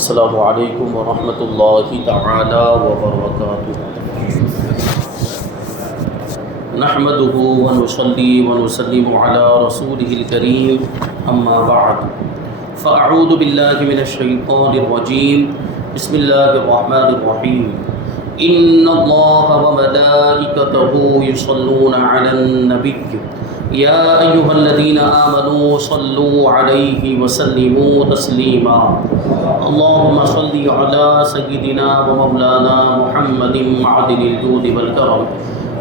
السلام علیکم ورحمۃ اللہ تعالی وبرکاتہ۔ نحمده ونصلي ونسلم على رسوله الكريم اما بعد فاعوذ باللہ من الشیطان الرجیم بسم اللہ الرحمن الرحیم ان اللہ وملائکته یصلون علی النبی یا ایها الذین آمنوا صلوا علیہ وسلموا تسلیما اللهم صل علی سیدنا ومولانا محمد معدن الجود والکرم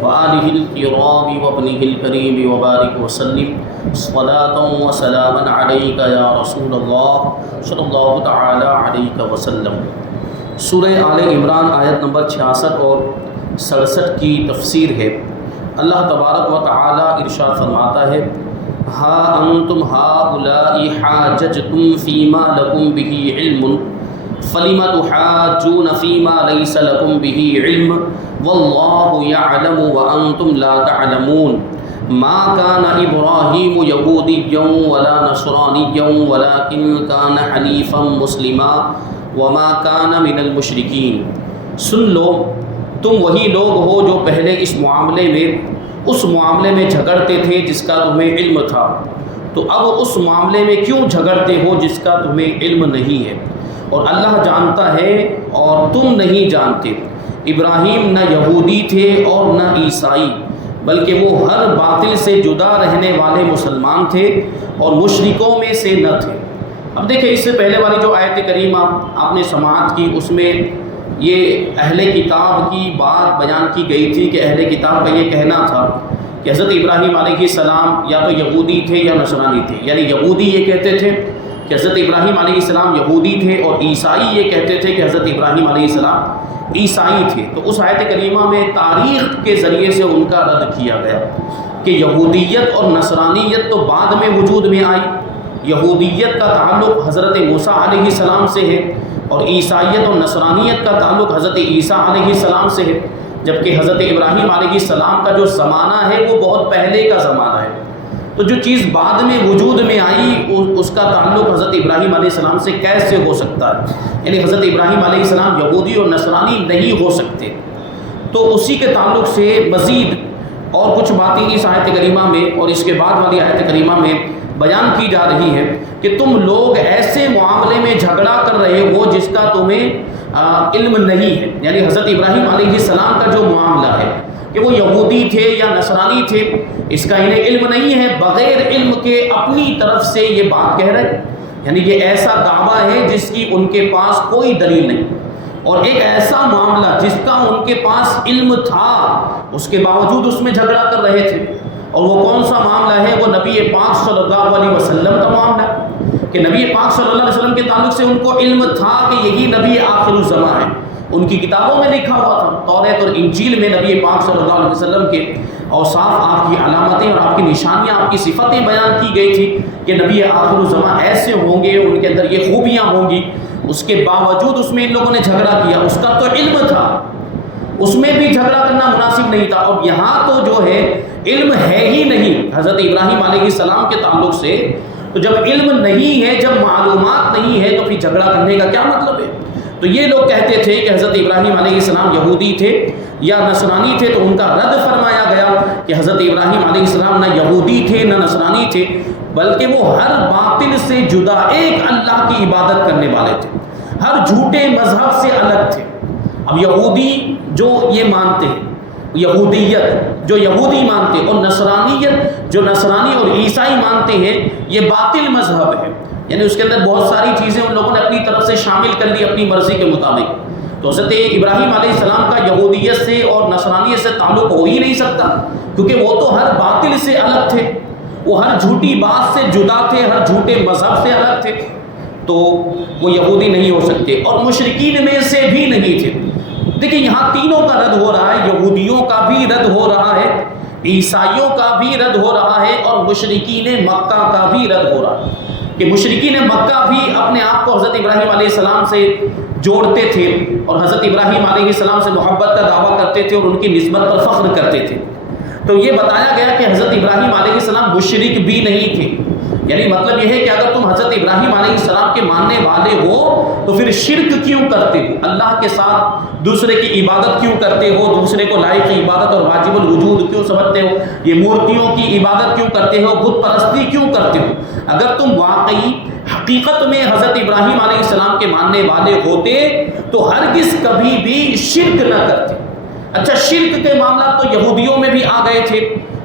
وآلہ الکرام وابنہ الکریم وبارک وسلم صلاة وسلاما علیک یا رسول اللہ صلی اللہ تعالی علیہ وسلم۔ سورہ آل عمران آیت نمبر 66 اور 67 کی تفسیر ہے۔ اللہ تبارک و تعالی ارشاد فرماتا ہے ہا انتم ہؤلاء حاججتم فیما لکم بہ علم فلم تحاجون فیما لیس لکم بہ علم واللہ یعلم وانتم لا تعلمون ما كان ابراہیم یہودیا ولا نصرانیا ولکن کان حنیفا مسلما وما كان من المشرکین۔ سن لو تم وہی لوگ ہو جو پہلے اس معاملے میں جھگڑتے تھے جس کا تمہیں علم تھا، تو اب اس معاملے میں کیوں جھگڑتے ہو جس کا تمہیں علم نہیں ہے، اور اللہ جانتا ہے اور تم نہیں جانتے۔ ابراہیم نہ یہودی تھے اور نہ عیسائی، بلکہ وہ ہر باطل سے جدا رہنے والے مسلمان تھے اور مشرکوں میں سے نہ تھے۔ اب دیکھیں اس سے پہلے والی جو آیت کریمہ آپ نے سماعت کی، اس میں یہ اہل کتاب کی بات بیان کی گئی تھی کہ اہل کتاب کا یہ کہنا تھا کہ حضرت ابراہیم علیہ السلام یا تو یہودی تھے یا نصرانی تھے، یعنی یہودی یہ کہتے تھے کہ حضرت ابراہیم علیہ السلام یہودی تھے، اور عیسائی یہ کہتے تھے کہ حضرت ابراہیم علیہ السلام عیسائی تھے۔ تو اس آیت کریمہ میں تاریخ کے ذریعے سے ان کا رد کیا گیا کہ یہودیت اور نصرانیت تو بعد میں وجود میں آئی۔ یہودیت کا تعلق حضرت موسیٰ علیہ السلام سے ہے، اور عیسائیت اور نصرانیت کا تعلق حضرت عیسیٰ علیہ السلام سے ہے، جبکہ حضرت ابراہیم علیہ السلام کا جو زمانہ ہے وہ بہت پہلے کا زمانہ ہے۔ تو جو چیز بعد میں وجود میں آئی اس کا تعلق حضرت ابراہیم علیہ السلام سے کیسے ہو سکتا ہے؟ یعنی حضرت ابراہیم علیہ السلام یہودی اور نصرانی نہیں ہو سکتے۔ تو اسی کے تعلق سے مزید اور کچھ باتیں اس آیت کریمہ میں اور اس کے بعد والی آیت کریمہ میں بیان کی جا رہی ہے کہ تم لوگ ایسے معاملے میں جھگڑا کر رہے ہو جس کا تمہیں علم نہیں ہے، یعنی حضرت ابراہیم علیہ السلام کا جو معاملہ ہے کہ وہ یہودی تھے یا نصرانی تھے، اس کا انہیں علم نہیں ہے، بغیر علم کے اپنی طرف سے یہ بات کہہ رہے، یعنی یہ ایسا دعویٰ ہے جس کی ان کے پاس کوئی دلیل نہیں، اور ایک ایسا معاملہ جس کا ان کے پاس علم تھا اس کے باوجود اس میں جھگڑا کر رہے تھے۔ اور وہ کون سا معاملہ ہے؟ وہ نبی پاک صلی اللہ علیہ وسلم کا معاملہ ہے کہ نبی پاک صلی اللہ علیہ وسلم کے تعلق سے ان کو علم تھا کہ یہی نبی آخر الزمان ہے، ان کی کتابوں میں لکھا ہوا تھا، توریت اور انجیل میں نبی پاک صلی اللہ علیہ وسلم کے اوصاف، آپ کی علامتیں اور آپ کی نشانیاں، آپ کی صفتیں بیان کی گئی تھی کہ نبی آخر الزمان ایسے ہوں گے، ان کے اندر یہ خوبیاں ہوں گی۔ اس کے باوجود اس میں ان لوگوں نے جھگڑا کیا، اس کا تو علم تھا، اس میں بھی جھگڑا کرنا مناسب نہیں تھا، اور یہاں تو جو ہے علم ہے ہی نہیں حضرت ابراہیم علیہ السلام کے تعلق سے۔ تو جب علم نہیں ہے، جب معلومات نہیں ہے، تو پھر جھگڑا کرنے کا کیا مطلب ہے؟ تو یہ لوگ کہتے تھے کہ حضرت ابراہیم علیہ السلام یہودی تھے یا نصرانی تھے، تو ان کا رد فرمایا گیا کہ حضرت ابراہیم علیہ السلام نہ یہودی تھے نہ نصرانی تھے، بلکہ وہ ہر باطل سے جدا ایک اللہ کی عبادت کرنے والے تھے، ہر جھوٹے مذہب سے الگ تھے۔ اب یہودی جو یہ مانتے ہیں، یہودیت جو یہودی مانتے ہیں، اور نصرانیت جو نصرانی اور عیسائی مانتے ہیں، یہ باطل مذہب ہے، یعنی اس کے اندر بہت ساری چیزیں ان لوگوں نے اپنی طرف سے شامل کر لی اپنی مرضی کے مطابق۔ تو حضرت ابراہیم علیہ السلام کا یہودیت سے اور نصرانیت سے تعلق ہو ہی نہیں سکتا، کیونکہ وہ تو ہر باطل سے الگ تھے، وہ ہر جھوٹی بات سے جدا تھے، ہر جھوٹے مذہب سے الگ تھے، تو وہ یہودی نہیں ہو سکتے، اور مشرکین میں سے بھی نہیں تھے۔ دیکھیں یہاں تینوں کا رد ہو رہا ہے، یہودیوں کا بھی رد ہو رہا ہے، عیسائیوں کا بھی رد ہو رہا ہے، اور مشرکین مکہ کا بھی رد ہو رہا ہے کہ مشرکین مکہ بھی اپنے آپ کو حضرت ابراہیم علیہ السلام سے جوڑتے تھے، اور حضرت ابراہیم علیہ السلام سے محبت کا دعویٰ کرتے تھے، اور ان کی نسبت پر فخر کرتے تھے۔ تو یہ بتایا گیا کہ حضرت ابراہیم علیہ السلام مشرک بھی نہیں تھے، یعنی مطلب یہ ہے کہ اگر تم حضرت ابراہیم علیہ السلام کے ماننے والے ہو تو پھر شرک کیوں کرتے ہو، اللہ کے ساتھ دوسرے کی عبادت کیوں کرتے ہو، دوسرے کو لائق عبادت اور واجب الوجود کیوں سمجھتے ہو، یہ مورتیوں کی عبادت کیوں کرتے ہو، بت پرستی کیوں کرتے ہو؟ اگر تم واقعی حقیقت میں حضرت ابراہیم علیہ السلام کے ماننے والے ہوتے تو ہرگز کبھی بھی شرک نہ کرتے۔ اچھا، شرک کے معاملات تو یہودیوں میں بھی آ گئے تھے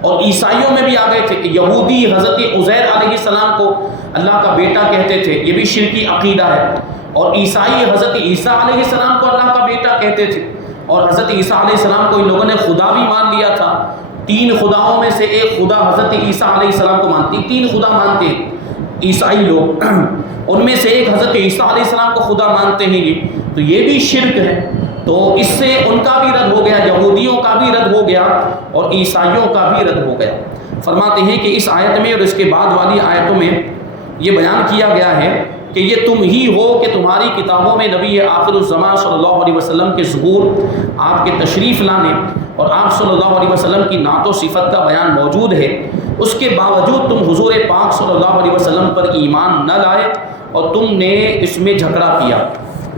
اور عیسائیوں میں بھی آ گئے تھے کہ یہودی حضرت عزیر علیہ السلام کو اللہ کا بیٹا کہتے تھے، یہ بھی شرکی عقیدہ ہے، اور عیسائی حضرت عیسیٰ علیہ السلام کو اللہ کا بیٹا کہتے تھے، اور حضرت عیسیٰ علیہ السلام کو ان لوگوں نے خدا بھی مان لیا تھا۔ 3 خداؤں میں سے ایک خدا حضرت عیسیٰ علیہ السلام کو مانتی، 3 خدا مانتے ہیں عیسائی لوگ، ان میں سے ایک حضرت عیسیٰ علیہ السلام کو خدا مانتے ہیں، یہ تو یہ بھی شرک ہے۔ تو اس سے ان کا بھی رد ہو گیا، یہودیوں کا بھی رد ہو گیا اور عیسائیوں کا بھی رد ہو گیا۔ فرماتے ہیں کہ اس آیت میں اور اس کے بعد والی آیتوں میں یہ بیان کیا گیا ہے کہ یہ تم ہی ہو کہ تمہاری کتابوں میں نبی آخر الزمان صلی اللہ علیہ وسلم کے ظہور، آپ کے تشریف لانے اور آپ صلی اللہ علیہ وسلم کی نعت و صفت کا بیان موجود ہے، اس کے باوجود تم حضور پاک صلی اللہ علیہ وسلم پر ایمان نہ لائے اور تم نے اس میں جھگڑا کیا۔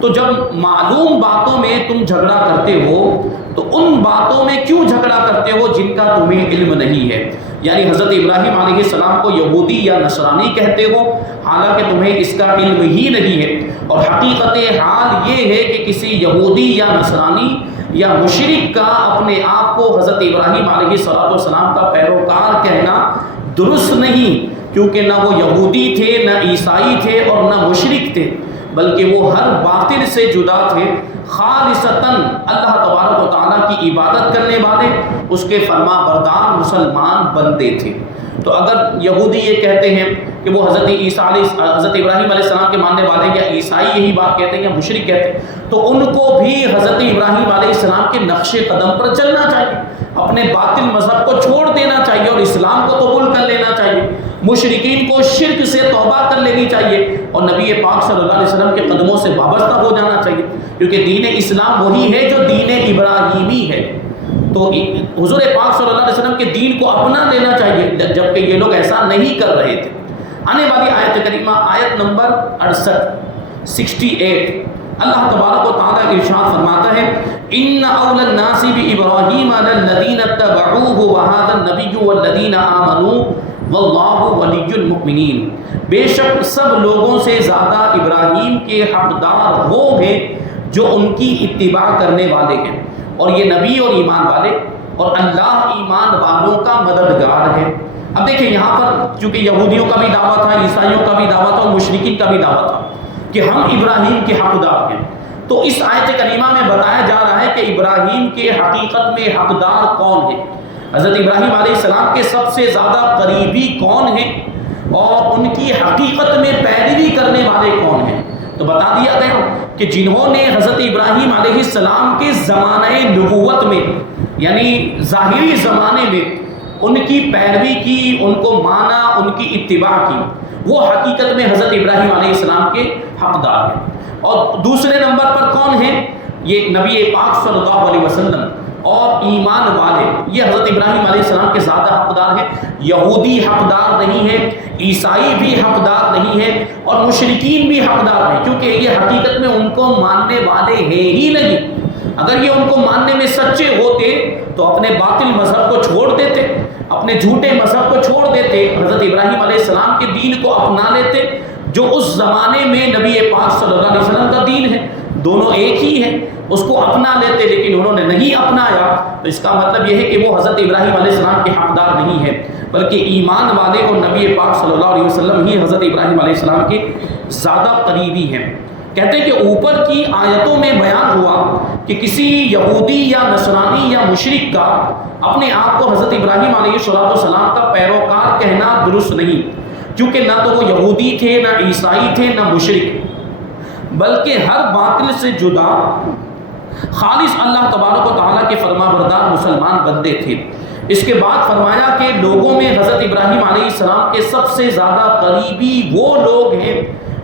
تو جب معلوم باتوں میں تم جھگڑا کرتے ہو تو ان باتوں میں کیوں جھگڑا کرتے ہو جن کا تمہیں علم نہیں ہے؟ یعنی حضرت ابراہیم علیہ السلام کو یہودی یا نصرانی کہتے ہو حالانکہ تمہیں اس کا علم ہی نہیں ہے، اور حقیقت حال یہ ہے کہ کسی یہودی یا نصرانی یا مشرک کا اپنے آپ کو حضرت ابراہیم علیہ السلام کا پیروکار کہنا درست نہیں، کیونکہ نہ وہ یہودی تھے، نہ عیسائی تھے اور نہ مشرک تھے، بلکہ وہ ہر باطل سے جدا تھے، خالصتاً اللہ تبارک و تعالیٰ کی عبادت کرنے والے، اس کے فرما بردار مسلمان بندے تھے۔ تو اگر یہودی یہ کہتے ہیں کہ وہ حضرت ابراہیم علیہ السلام کے ماننے والے، یا عیسائی یہی بات کہتے ہیں یا مشرک کہتے ہیں، تو ان کو بھی حضرت ابراہیم علیہ السلام کے نقش قدم پر چلنا چاہیے، اپنے باطل مذہب کو چھوڑ دینا چاہیے اور اسلام کو قبول کر لینا چاہیے، مشرکین کو شرک سے توبہ کر لینی چاہیے اور نبی پاک صلی اللہ علیہ وسلم کے قدموں سے وابستہ ہو جانا چاہیے، کیونکہ دین اسلام وہی ہے جو دین ابراہیمی ہے۔ تو حضور پاک صلی اللہ علیہ وسلم کے دین کو اپنا لینا چاہیے، جبکہ یہ لوگ ایسا نہیں کر رہے تھے۔ آنے والی آیت کریمہ آیت نمبر 68 اللہ تبارک و تعالیٰ ارشاد فرماتا ہے ان اول الناس بابراہیم الذین اتبعوہ وہذا النبی والذین آمنوا واللہ ولی المؤمنین، بے شک سب لوگوں سے زیادہ ابراہیم کے حقدار وہ ہیں جو ان کی اتباع کرنے والے ہیں، اور یہ نبی اور ایمان والے اور اللہ ایمان والوں کا مددگار ہے۔ اب دیکھیں یہاں پر چونکہ یہودیوں کا بھی دعویٰ تھا، عیسائیوں کا بھی دعویٰ تھا اور مشرکین کا بھی دعویٰ تھا کہ ہم ابراہیم کے حقدار ہیں، تو اس آیت کریمہ میں بتایا جا رہا ہے کہ ابراہیم کے حقیقت میں حقدار کون ہیں، حضرت ابراہیم علیہ السلام کے سب سے زیادہ قریبی کون ہیں اور ان کی حقیقت میں پیروی کرنے والے کون ہیں۔ تو بتا دیا گیا کہ جنہوں نے حضرت ابراہیم علیہ السلام کے زمانۂ نبوت میں یعنی ظاہری زمانے میں ان کی پیروی کی، ان کو مانا، ان کی اتباع کی، وہ حقیقت میں حضرت ابراہیم علیہ السلام کے حقدار ہیں۔ اور دوسرے نمبر پر کون ہیں؟ یہ نبی پاک صلی اللہ علیہ وسلم اور ایمان والے، یہ حضرت ابراہیم علیہ السلام کے زیادہ حقدار ہیں۔ یہودی حقدار نہیں ہے، عیسائی بھی حقدار نہیں ہے اور مشرکین بھی حقدار ہیں، کیونکہ یہ حقیقت میں ان کو ماننے والے ہیں ہی نہیں۔ اگر یہ ان کو ماننے میں سچے ہوتے تو اپنے باطل مذہب کو چھوڑ دیتے، اپنے جھوٹے مذہب کو چھوڑ دیتے، حضرت ابراہیم علیہ السلام کے دین کو اپنا لیتے جو اس زمانے میں نبی پاک صلی اللہ علیہ وسلم کا دین ہے، دونوں ایک ہی ہے، اس کو اپنا لیتے، لیکن انہوں نے نہیں اپنایا۔ تو اس کا مطلب یہ ہے کہ وہ حضرت ابراہیم علیہ السلام کے حقدار نہیں ہے، بلکہ ایمان والے اور نبی پاک صلی اللہ علیہ وسلم ہی حضرت ابراہیم علیہ السلام کے زیادہ قریبی ہیں۔ کہتے ہیں کہ اوپر کی آیتوں میں بیان ہوا کہ کسی یہودی یا نصرانی یا مشرک کا اپنے آپ کو حضرت ابراہیم علیہ السلام کا پیروکار کہنا درست نہیں، کیونکہ نہ تو وہ یہودی تھے، نہ عیسائی تھے، نہ مشرک، بلکہ ہر باطل سے جدا خالص اللہ تبارک و تعالیٰ کے فرما بردار مسلمان بندے تھے۔ اس کے بعد فرمایا کہ لوگوں میں حضرت ابراہیم علیہ السلام کے سب سے زیادہ قریبی وہ لوگ ہیں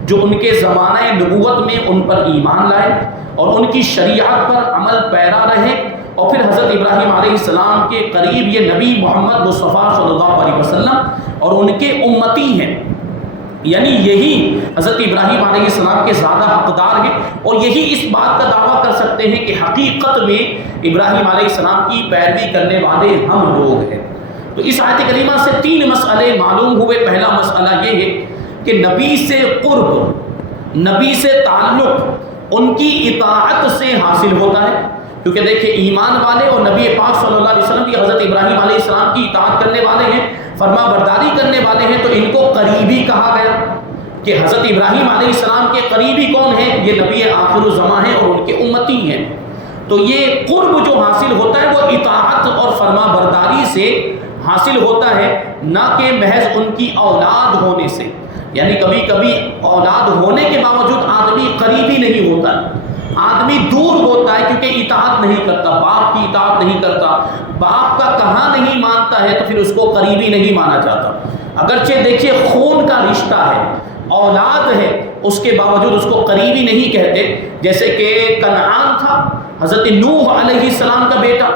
جو ان کے زمانہ نبوت میں ان پر ایمان لائے اور ان کی شریعت پر عمل پیرا رہے اور پھر حضرت ابراہیم علیہ السلام کے قریب یہ نبی محمد مصطفیٰ صلی اللہ علیہ وسلم اور ان کے امتی ہیں، یعنی یہی حضرت ابراہیم علیہ السلام کے زیادہ حقدار ہیں، اور یہی اس بات کا دعویٰ کر سکتے ہیں کہ حقیقت میں ابراہیم علیہ السلام کی پیروی کرنے والے ہم لوگ ہیں۔ تو اس آیت کریمہ سے 3 مسئلے معلوم ہوئے۔ پہلا مسئلہ یہ ہے کہ نبی سے قرب، نبی سے تعلق ان کی اطاعت سے حاصل ہوتا ہے، کیونکہ دیکھیں ایمان والے اور نبی پاک صلی اللہ علیہ وسلم کی حضرت ابراہیم علیہ السلام کی اطاعت کرنے والے ہیں، فرما برداری کرنے والے ہیں، تو ان کو قریبی کہا گیا کہ حضرت ابراہیم علیہ السلام کے قریبی کون ہیں؟ یہ نبی آخر الزماں ہیں اور ان کے امتی ہیں۔ تو یہ قرب جو حاصل ہوتا ہے وہ اطاعت اور فرما برداری سے حاصل ہوتا ہے، نہ کہ محض ان کی اولاد ہونے سے۔ یعنی کبھی کبھی اولاد ہونے کے باوجود آدمی قریبی نہیں ہوتا، آدمی دور ہوتا ہے کیونکہ اطاعت نہیں کرتا، باپ کی اطاعت نہیں کرتا، باپ کا کہا نہیں مانتا ہے، تو پھر اس کو قریبی نہیں مانا جاتا۔ اگرچہ دیکھیے خون کا رشتہ ہے، اولاد ہے، اس کے باوجود اس کو قریبی نہیں کہتے۔ جیسے کہ کنعان تھا حضرت نوح علیہ السلام کا بیٹا،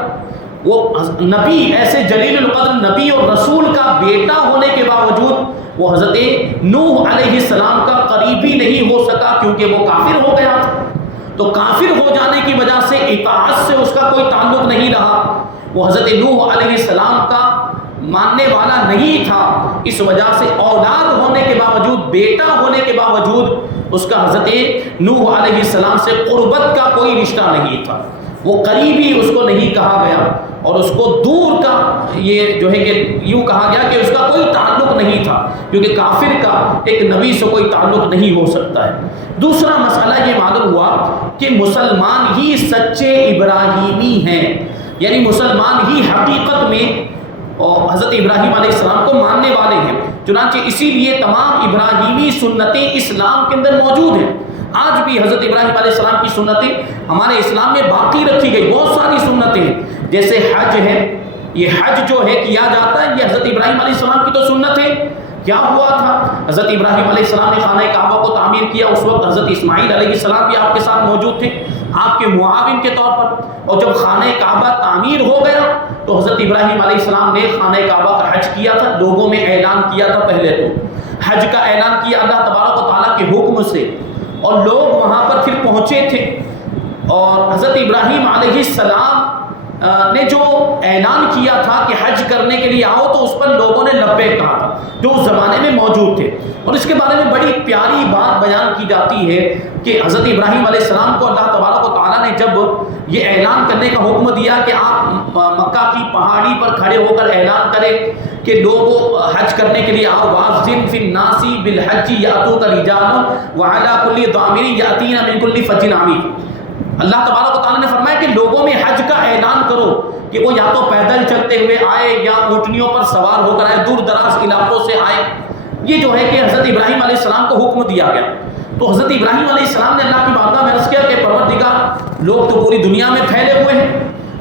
وہ نبی، ایسے جلیل القدر نبی اور رسول کا بیٹا ہونے کے باوجود وہ حضرت نوح علیہ السلام کا قریبی نہیں ہو سکا کیونکہ وہ کافر ہو گیا تھا۔ تو کافر ہو جانے کی وجہ سے اطاعت سے اس کا کوئی تعلق نہیں رہا، وہ حضرت نوح علیہ السلام کا ماننے والا نہیں تھا، اس وجہ سے اولاد ہونے کے باوجود، بیٹا ہونے کے باوجود اس کا حضرت نوح علیہ السلام سے قربت کا کوئی رشتہ نہیں تھا، وہ قریبی اس کو نہیں کہا گیا، اور اس کو دور کا یہ جو ہے کہ یوں کہا گیا کہ اس کا کوئی تعلق نہیں تھا، کیونکہ کافر کا ایک نبی سے کوئی تعلق نہیں ہو سکتا ہے۔ دوسرا مسئلہ یہ معلوم ہوا کہ مسلمان ہی سچے ابراہیمی ہیں، یعنی مسلمان ہی حقیقت میں حضرت ابراہیم علیہ السلام کو ماننے والے ہیں۔ چنانچہ اسی لیے تمام ابراہیمی سنتیں اسلام کے اندر موجود ہیں۔ آج بھی حضرت ابراہیم علیہ السلام کی سنتیں ہمارے اسلام میں باقی رکھی گئی، بہت ساری سنتیں ہیں، جیسے حج ہے، یہ حج جو ہے کیا جاتا ہے، یہ حضرت ابراہیم علیہ السلام کی تو سنت ہے۔ کیا ہوا تھا؟ حضرت ابراہیم علیہ السلام نے خانہ کعبہ کو تعمیر کیا، اس وقت حضرت اسماعیل علیہ السلام بھی آپ کے ساتھ موجود تھے، آپ کے معاون کے طور پر، اور جب خانہ کعبہ تعمیر ہو گیا تو حضرت ابراہیم علیہ السلام نے خانہ کعبہ کا حج کیا تھا، لوگوں میں اعلان کیا تھا، پہلے تو حج کا اعلان کیا اللہ تبارک و تعالیٰ کے حکم سے، اور لوگ وہاں پر پھر پہنچے تھے، اور حضرت ابراہیم علیہ السلام نے جو اعلان کیا تھا کہ حج کرنے کے لیے آؤ، تو اس پر لوگوں نے لبیک کہا تھا جو اس زمانے میں موجود تھے۔ اور اس کے بارے میں بڑی پیاری بات بیان کی جاتی ہے کہ حضرت ابراہیم علیہ السلام کو اللہ تبارک و تعالیٰ نے جب یہ اعلان کرنے کا حکم دیا کہ آپ مکہ کی پہاڑی پر کھڑے ہو کر اعلان کریں کہ لوگوں حج کرنے کے لیے آؤ، وَأَذِّن فِي النَّاسِ بِالْحَجِّ يَأْتُوكَ رِجَالًا وَعَلَىٰ كُلِّ ضَامِرٍ يَأْتِينَ مِن كُلِّ فَجٍّ عَمِيقٍ۔ اللہ تبارک و تعالیٰ نے فرمایا کہ لوگوں میں حج کا اعلان کرو کہ وہ یا تو پیدل چلتے ہوئے آئے یا اونٹنیوں پر سوار ہو کر آئے، دور دراز علاقوں سے آئے۔ یہ جو ہے کہ حضرت ابراہیم علیہ السلام کو حکم دیا گیا، تو حضرت ابراہیم علیہ السلام نے اللہ کی بارگاہ میں عرض کیا کہ پروردگار، لوگ تو پوری دنیا میں پھیلے ہوئے ہیں،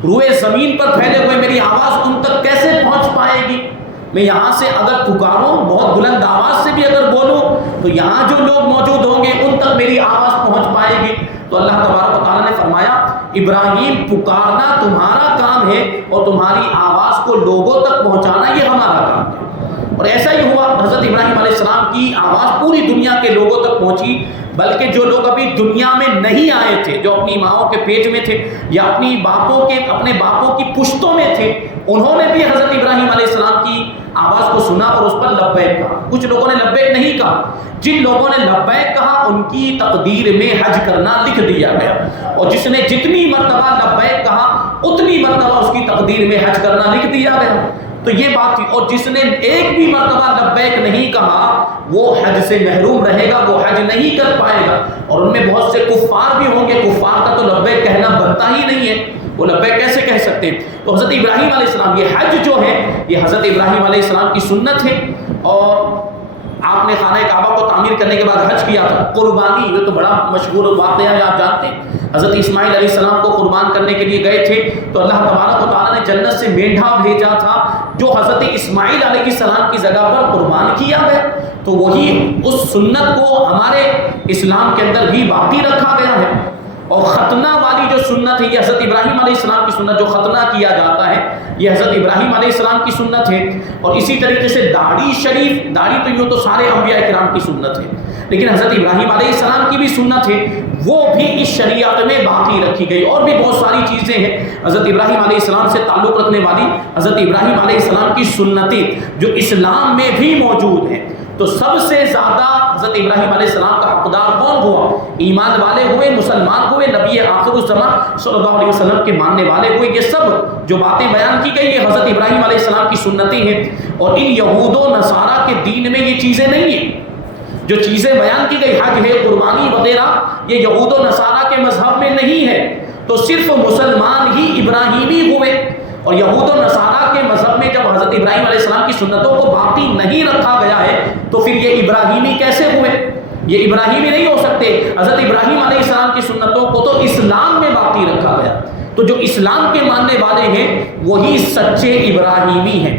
روئے زمین پر پھیلے ہوئے، میری آواز ان تک کیسے پہنچ پائے گی؟ میں یہاں سے اگر پکاروں، بہت بلند آواز سے بھی اگر بولوں، تو یہاں جو لوگ موجود ہوں گے ان تک میری آواز پہنچ پائے گی؟ تو اللہ تبارک و تعالیٰ نے فرمایا ابراہیم پکارنا تمہارا کام ہے اور تمہاری آواز کو لوگوں تک پہنچانا یہ ہمارا کام ہے۔ اور ایسا ہی ہوا، حضرت ابراہیم علیہ السلام کی آواز پوری دنیا کے لوگوں تک پہنچی، بلکہ جو لوگ ابھی دنیا میں نہیں آئے تھے، جو اپنی ماؤں کے پیٹ میں تھے یا اپنے باپوں کی پشتوں میں تھے، انہوں نے بھی حضرت ابراہیم علیہ السلام کی آواز کو سنا اور اس پر لبیک کہا۔ کچھ لوگوں نے لبیک نہیں کہا، جن لوگوں نے لبیک کہا ان کی تقدیر میں حج کرنا لکھ دیا گیا، اور جس نے جتنی مرتبہ لبیک کہا اتنی مرتبہ اس کی تقدیر میں حج کرنا لکھ دیا گیا۔ تو یہ بات تھی، اور جس نے ایک بھی مرتبہ لبیک نہیں کہا وہ حج سے محروم رہے گا، وہ حج نہیں کر پائے گا۔ اور ان میں بہت سے کفار بھی ہوں گے، کفار کا تو لبیک کہنا بنتا ہی نہیں ہے، وہ لبیک کیسے کہہ سکتے ہیں؟ تو حضرت ابراہیم علیہ السلام، یہ حج جو ہے یہ حضرت ابراہیم علیہ السلام کی سنت ہے، اور آپ نے خانہ کعبہ کو تعمیر کرنے کے بعد حج کیا تھا۔ قربانی، یہ تو بڑا مشہور واقعہ ہے، آپ جانتے ہیں، حضرت اسماعیل علیہ السلام کو قربان کرنے کے لیے گئے تھے، تو اللہ تبارک و تعالیٰ نے جنت سے مینڈھا بھیجا تھا جو حضرت اسماعیل علیہ السلام کی جگہ پر قربان کیا گیا۔ تو وہی اس سنت کو ہمارے اسلام کے اندر بھی باقی رکھا گیا ہے۔ اور ختنہ والی جو سنت ہے یہ حضرت ابراہیم علیہ السلام کی سنت، جو ختنہ کیا جاتا ہے یہ حضرت ابراہیم علیہ السلام کی سنت ہے۔ اور اسی طریقے سے داڑھی شریف، داڑھی تو یوں تو سارے انبیاء کرام کی سنت ہے، لیکن حضرت ابراہیم علیہ السلام کی بھی سنت ہے، وہ بھی اس شریعت میں باقی رکھی گئی۔ اور بھی بہت ساری چیزیں ہیں حضرت ابراہیم علیہ السلام سے تعلق رکھنے والی، حضرت ابراہیم علیہ السلام کی سنتیں جو اسلام میں بھی موجود ہیں۔ تو سب سے زیادہ حضرت ابراہیم علیہ السلام کا حقدار کون ہوا؟ ایمان والے ہوئے، مسلمان ہوئے، نبی آخر الزمان صلی اللہ علیہ وسلم کے ماننے والے ہوئے۔ یہ سب جو باتیں بیان کی گئی یہ حضرت ابراہیم علیہ السلام کی سنتیں ہیں، اور ان یہود و نصارہ کے دین میں یہ چیزیں نہیں ہیں۔ جو چیزیں بیان کی گئی حج ہے، قربانی وغیرہ، یہ یہود و نصارہ کے مذہب میں نہیں ہے۔ تو صرف مسلمان ہی ابراہیمی ہوئے، اور یہود و نصارہ کے مذہب میں جب حضرت ابراہیم علیہ السلام کی سنتوں کو باقی نہیں رکھا گیا ہے تو پھر یہ ابراہیمی کیسے ہوئے؟ یہ ابراہیمی نہیں ہو سکتے۔ حضرت ابراہیم علیہ السلام کی سنتوں کو تو اسلام میں باقی رکھا گیا، تو جو اسلام کے ماننے والے ہیں وہی سچے ابراہیمی ہیں۔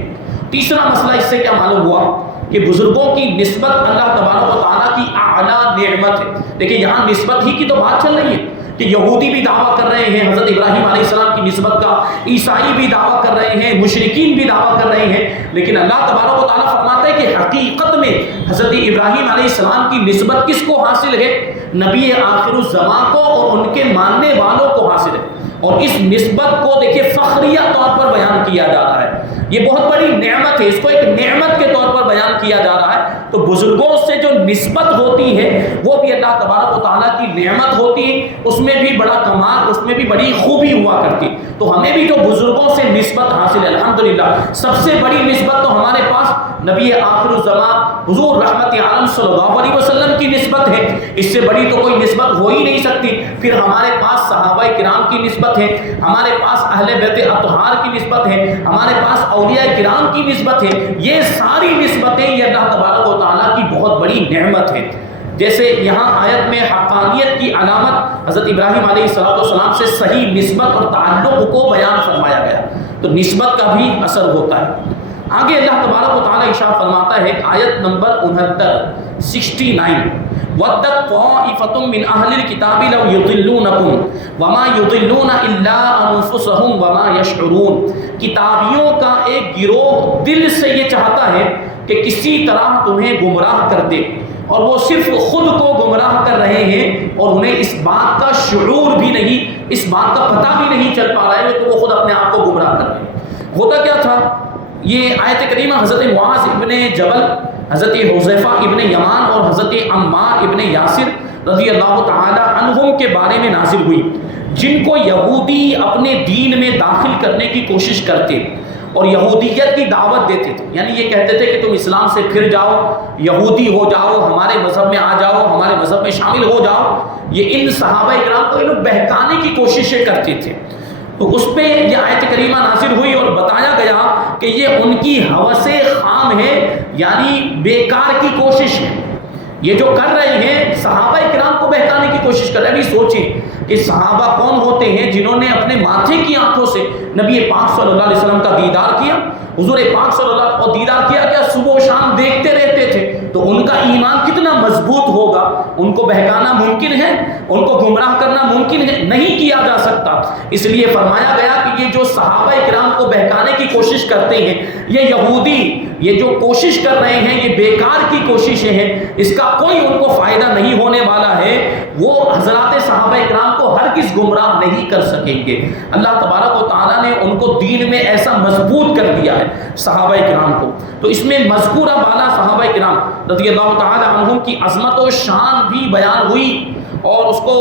تیسرا مسئلہ اس سے کیا معلوم ہوا کہ بزرگوں کی نسبت اللہ تبارک و تعالیٰ کی اعلیٰ نعمت ہے۔ دیکھیں یہاں نسبت ہی کی تو بات چل رہی ہے کہ یہودی بھی دعویٰ کر رہے ہیں حضرت ابراہیم علیہ السلام کی نسبت کا، عیسائی بھی دعویٰ کر رہے ہیں، مشرکین بھی دعویٰ کر رہے ہیں، لیکن اللہ تبارک و تعالیٰ فرماتا ہے کہ حقیقت میں حضرت ابراہیم علیہ السلام کی نسبت کس کو حاصل ہے؟ نبی آخر الزمان کو اور ان کے ماننے والوں کو حاصل ہے۔ اور اس نسبت کو دیکھیں فخریہ طور پر بیان کیا جا رہا ہے، یہ بہت بڑی نعمت ہے، اس کو ایک نعمت کے طور پر بیان کیا جا رہا ہے۔ تو بزرگوں سے جو نسبت ہوتی ہے وہ بھی اللہ تبارک و تعالیٰ کی نعمت ہوتی ہے، اس میں بھی بڑا کمال، اس میں بھی بڑی خوبی ہوا کرتی۔ تو ہمیں بھی جو بزرگوں سے نسبت حاصل ہے الحمدللہ، سب سے بڑی نسبت تو ہمارے پاس نبی آخر الزمان حضور رحمت عالم صلی اللہ علیہ وسلم کی نسبت ہے، اس سے بڑی تو کوئی نسبت ہو ہی نہیں سکتی۔ پھر ہمارے پاس صحابہ کرام کی نسبت ہے، ہمارے پاس اہل بیت اطہار کی نسبت ہے، ہمارے پاس اولیاء کرام کی نسبت ہے۔ یہ ساری نسبتیں یہ اللہ تبارک و تعالیٰ کی بہت بڑی نعمت ہے۔ جیسے یہاں آیت میں حقانیت کی علامت حضرت ابراہیم علیہ السلام سے صحیح نسبت اور تعلق کو بیان فرمایا گیا، تو نسبت کا بھی اثر ہوتا ہے۔ آگے اللہ تبارک و تعالیٰ ارشاد فرماتا ہے آیت نمبر 69 وَدَّتْ طَائِفَةٌ مِّنْ أَهْلِ الْكِتَابِ لَوْ يُضِلُّونَكُمْ وَمَا يُضِلُّونَ إِلَّا أَنفُسَهُمْ وَمَا يَشْعُرُونَ۔ کتابیوں کا ایک گروہ دل سے یہ چاہتا ہے کہ کسی طرح تمہیں گمراہ کر دے، اور وہ صرف خود کو گمراہ کر رہے ہیں اور انہیں اس بات کا شعور بھی نہیں، اس بات کا پتہ بھی نہیں چل پا رہا ہے کہ وہ خود اپنے آپ کو گمراہ کر رہے ہیں۔ ہوتا کیا تھا؟ یہ آیت کریمہ حضرت معاذ ابن جبل، حضرت حذیفہ ابن یمان اور حضرت عمار ابن یاسر رضی اللہ تعالی عنہم کے بارے میں نازل ہوئی، جن کو یہودی اپنے دین میں داخل کرنے کی کوشش کرتے اور یہودیت کی دعوت دیتے تھے، یعنی یہ کہتے تھے کہ تم اسلام سے پھر جاؤ، یہودی ہو جاؤ، ہمارے مذہب میں آ جاؤ، ہمارے مذہب میں شامل ہو جاؤ۔ یہ ان صحابہ کرام کو یہ لوگ بہکانے کی کوششیں کرتے تھے۔ تو اس پہ یہ آیت کریمہ نازل ہوئی اور بتایا گیا کہ یہ ان کی ہوس خام ہے، یعنی بیکار کی کوشش ہے۔ یہ جو کر رہے ہیں صحابہ کرام کو بہکانے کی کوشش کر رہے ہیں۔ ابھی سوچیں کہ صحابہ کون ہوتے ہیں جنہوں نے اپنے ماتھے کی آنکھوں سے نبی پاک صلی اللہ علیہ وسلم کا دیدار کیا، حضور پاک صلی اللہ علیہ وسلم کو دیدار کیا، کیا صبح و شام دیکھتے رہتے تھے، تو ان کا ایمان کتنا مضبوط ہوگا۔ ان کو بہکانا ممکن ہے، ان کو گمراہ کرنا ممکن ہے؟ نہیں کیا جا سکتا۔ اس لیے فرمایا گیا کہ یہ جو صحابہ کرام کو بہکانے کی کوشش کرتے ہیں، یہ یہودی یہ جو کوشش کر رہے ہیں یہ بیکار کی کوششیں ہیں، اس کا کوئی ان کو فائدہ نہیں ہونے والا ہے۔ وہ حضرات صحابہ کرام کو ہرگز گمراہ نہیں کر سکیں گے۔ اللہ تبارک و تعالیٰ نے ان کو دین میں ایسا مضبوط کر دیا ہے صحابہ کرام کو۔ تو اس میں مذکورہ بالا صحابہ کرام رضی اللہ تعالی عنہم کی عظمت و شان بھی بیان ہوئی اور اس کو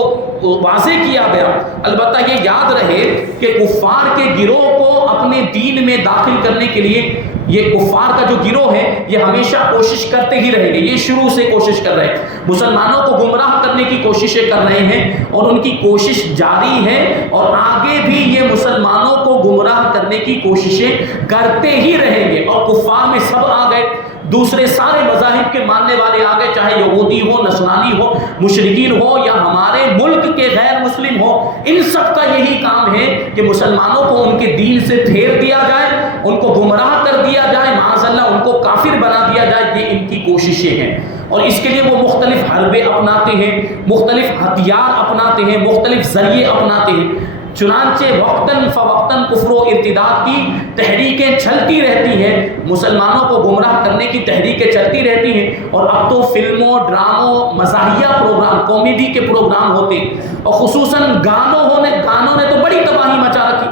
واضح کیا گیا۔ البتہ یہ یاد رہے کہ کفار کے گروہ کو اپنے دین میں داخل کرنے کے لیے، یہ کفار کا جو گروہ ہے یہ ہمیشہ کوشش کرتے ہی رہیں گے، یہ شروع سے کوشش کر رہے ہیں، مسلمانوں کو گمراہ کرنے کی کوششیں کر رہے ہیں اور ان کی کوشش جاری ہے، اور آگے بھی یہ مسلمانوں کو گمراہ کرنے کی کوششیں کرتے ہی رہیں گے۔ اور کفار میں سب آ گئے، دوسرے سارے مذاہب کے ماننے والے آ گئے، چاہے یہودی ہو، نصرانی ہو، مشرکین ہو، یا ہمارے ملک کے غیر مسلم ہو، ان سب کا یہی کام ہے کہ مسلمانوں کو ان کے دین سے پھیر دیا جائے، ان کو گمراہ کر دیا جائے، معاذ اللہ ان کو کافر بنا دیا جائے. یہ ان کی کوششیں ہیں، اور اس کے لیے وہ مختلف حربے اپناتے ہیں، مختلف ہتھیار اپناتے ہیں، مختلف ذریعے اپناتے ہیں. چنانچہ وقتاً فوقتاً کفر و ارتداد کی تحریکیں چلتی رہتی ہیں، مسلمانوں کو گمراہ کرنے کی تحریکیں چلتی رہتی ہیں. اور اب تو فلموں، ڈراموں، مزاحیہ پروگرام، کامیڈی کے پروگرام ہوتے ہیں، اور خصوصاً گانوں نے تو بڑی تباہی مچا رکھی.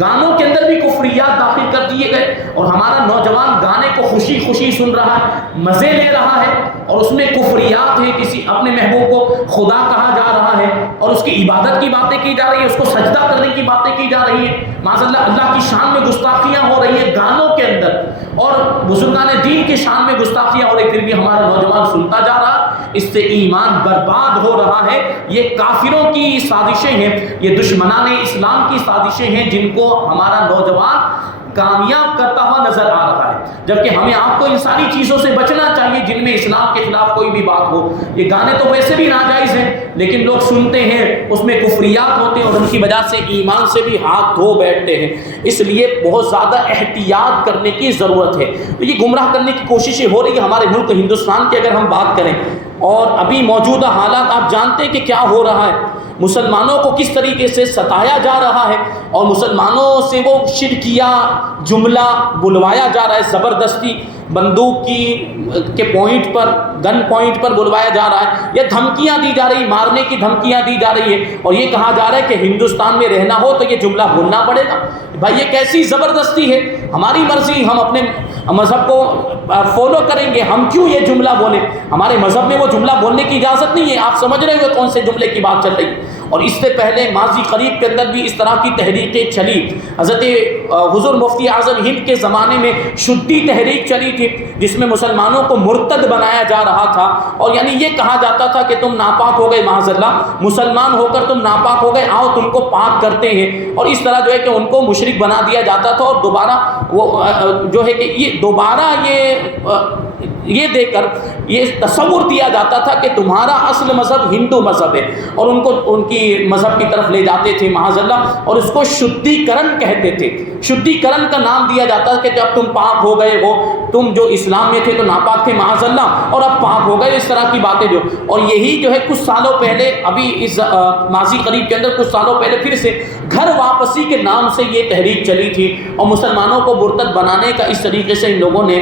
گانوں کے اندر بھی کفریات داخل کر دیے گئے، اور ہمارا نوجوان گانے کو خوشی خوشی سن رہا ہے، مزے لے رہا ہے، اور اس میں کفریات ہیں، کسی اپنے محبوب کو خدا کہا جا رہا ہے، اور اس کی عبادت کی باتیں کی جا رہی ہے، اس کو سجدہ کرنے کی باتیں کی جا رہی ہیں. معاذ اللہ اللہ کی شان میں گستاخیاں ہو رہی ہیں گانوں کے اندر، اور بزرگان دین کی شان میں گستاخیاں ہو رہی، پھر بھی ہمارا نوجوان سنتا جا رہا. اس سے ایمان برباد ہو رہا ہے. یہ کافروں کی سازشیں ہیں، یہ دشمنان اسلام کی سازشیں ہیں، جن کو ہمارا نوجوان کامیاب کرتا ہوا نظر آ رہا ہے. جبکہ ہمیں آپ کو ان ساری چیزوں سے بچنا چاہیے جن میں اسلام کے خلاف کوئی بھی بات ہو. یہ گانے تو ویسے بھی ناجائز ہیں، لیکن لوگ سنتے ہیں، اس میں کفریات ہوتے ہیں، اور ان کی وجہ سے ایمان سے بھی ہاتھ دھو بیٹھتے ہیں. اس لیے بہت زیادہ احتیاط کرنے کی ضرورت ہے. تو یہ گمراہ کرنے کی کوششیں ہو رہی ہے ہمارے ملک ہندوستان کی. اگر ہم بات کریں، اور ابھی موجودہ حالات آپ جانتے ہیں کہ کیا ہو رہا ہے، مسلمانوں کو کس طریقے سے ستایا جا رہا ہے، اور مسلمانوں سے وہ شرکیہ جملہ بلوایا جا رہا ہے، زبردستی بندوق کے پوائنٹ پر، گن پوائنٹ پر بلوایا جا رہا ہے، یا دھمکیاں دی جا رہی، مارنے کی دھمکیاں دی جا رہی ہے، اور یہ کہا جا رہا ہے کہ ہندوستان میں رہنا ہو تو یہ جملہ بولنا پڑے گا. بھائی یہ کیسی زبردستی ہے؟ ہماری مرضی، ہم اپنے مذہب کو فالو کریں گے، ہم کیوں یہ جملہ بولیں؟ ہمارے مذہب میں وہ جملہ بولنے کی اجازت نہیں ہے. آپ سمجھ رہے ہوئے کون سے جملے کی بات چل رہی ہے. اور اس سے پہلے ماضی قریب کے اندر بھی اس طرح کی تحریکیں چلی. حضرت حضور مفتی اعظم ہند کے زمانے میں شدی تحریک چلی تھی، جس میں مسلمانوں کو مرتد بنایا جا رہا تھا، اور یعنی یہ کہا جاتا تھا کہ تم ناپاک ہو گئے، معاذ اللہ مسلمان ہو کر تم ناپاک ہو گئے، آؤ تم کو پاک کرتے ہیں. اور اس طرح جو ہے کہ ان کو مشرک بنا دیا جاتا تھا، اور دوبارہ وہ جو ہے کہ یہ دوبارہ یہ دے کر یہ تصور دیا جاتا تھا کہ تمہارا اصل مذہب ہندو مذہب ہے، اور ان کو ان کی مذہب کی طرف لے جاتے تھے معاذ اللہ، اور اس کو شدھی کرن کہتے تھے. شدھی کرن کا نام دیا جاتا کہ جب تم پاک ہو گئے ہو، تم جو اسلام میں تھے تو ناپاک تھے معاذ اللہ، اور اب پاک ہو گئے، اس طرح کی باتیں جو. اور یہی جو ہے کچھ سالوں پہلے، ابھی اس ماضی قریب کے اندر کچھ سالوں پہلے پھر سے گھر واپسی کے نام سے یہ تحریک چلی تھی، اور مسلمانوں کو مرتد بنانے کا اس طریقے سے ان لوگوں نے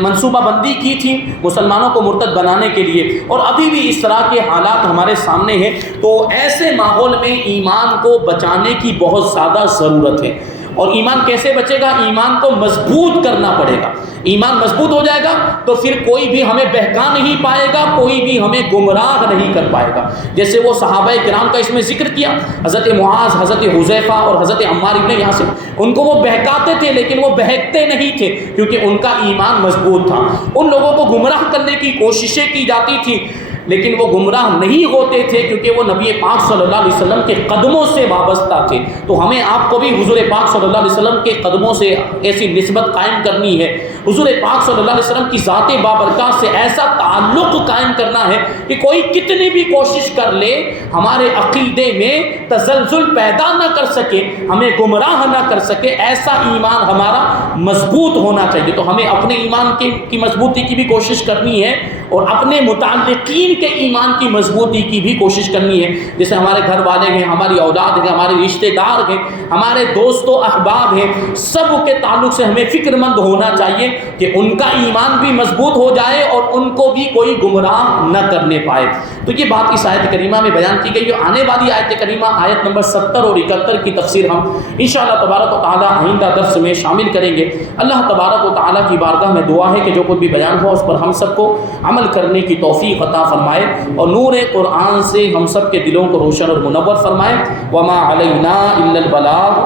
منصوبہ بندی کی تھی مسلمانوں کو مرتد بنانے کے لیے. اور ابھی بھی اس طرح کے حالات ہمارے سامنے ہیں. تو ایسے ماحول میں ایمان کو بچانے کی بہت زیادہ ضرورت ہے. اور ایمان کیسے بچے گا؟ ایمان کو مضبوط کرنا پڑے گا. ایمان مضبوط ہو جائے گا تو پھر کوئی بھی ہمیں بہکا نہیں پائے گا، کوئی بھی ہمیں گمراہ نہیں کر پائے گا. جیسے وہ صحابہ کرام کا اس میں ذکر کیا، حضرت معاذ، حضرت حذیفہ اور حضرت عمار ابن یاسر، ان کو وہ بہکاتے تھے لیکن وہ بہکتے نہیں تھے، کیونکہ ان کا ایمان مضبوط تھا. ان لوگوں کو گمراہ کرنے کی کوششیں کی جاتی تھی، لیکن وہ گمراہ نہیں ہوتے تھے، کیونکہ وہ نبی پاک صلی اللہ علیہ وسلم کے قدموں سے وابستہ تھے. تو ہمیں آپ کو بھی حضور پاک صلی اللہ علیہ وسلم کے قدموں سے ایسی نسبت قائم کرنی ہے. حضور پاک صلی اللہ علیہ وسلم کی ذات بابرکات سے ایسا تعلق قائم کرنا ہے کہ کوئی کتنی بھی کوشش کر لے ہمارے عقیدے میں تزلزل پیدا نہ کر سکے، ہمیں گمراہ نہ کر سکے. ایسا ایمان ہمارا مضبوط ہونا چاہیے. تو ہمیں اپنے ایمان کی مضبوطی کی بھی کوشش کرنی ہے، اور اپنے متعلقین کے ایمان کی مضبوطی کی بھی کوشش کرنی ہے. جیسے ہمارے گھر والے ہیں، ہماری اولاد ہیں، ہمارے رشتہ دار ہیں، ہمارے دوست و احباب ہیں، سب کے تعلق سے ہمیں فکر مند ہونا چاہیے کہ ان کا ایمان بھی مضبوط ہو جائے اور ان کو بھی کوئی گمراہ نہ کرنے پائے. تو یہ بات اس آیت کریمہ میں بیان کی گئی. جو آنے والی آیت کریمہ آیت نمبر 70 اور 71 کی تفسیر ہم انشاءاللہ تبارک و تعالی آئندہ درس میں شامل کریں گے. اللہ تبارک و تعالی کی بارگاہ میں دعا ہے کہ جو کچھ بھی بیان ہوا اس پر ہم سب کو عمل کرنے کی توفیق عطا فرمائے، اور نور قرآن سے ہم سب کے دلوں کو روشن اور منور فرمائے. وما علینا الا البلاغ.